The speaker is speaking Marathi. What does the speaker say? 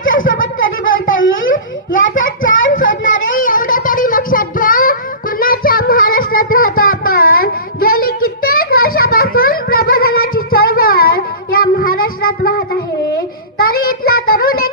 याच्या सोबत कधी बोलता येईल याचा चान्स शोधणारे एवढं तरी लक्षात घ्या, कुणाच्या महाराष्ट्रात राहतो आपण. गेली कित्येक वर्षापासून प्रबोधनाची चळवळ या महाराष्ट्रात वाहत आहे, तरी इथला तरुण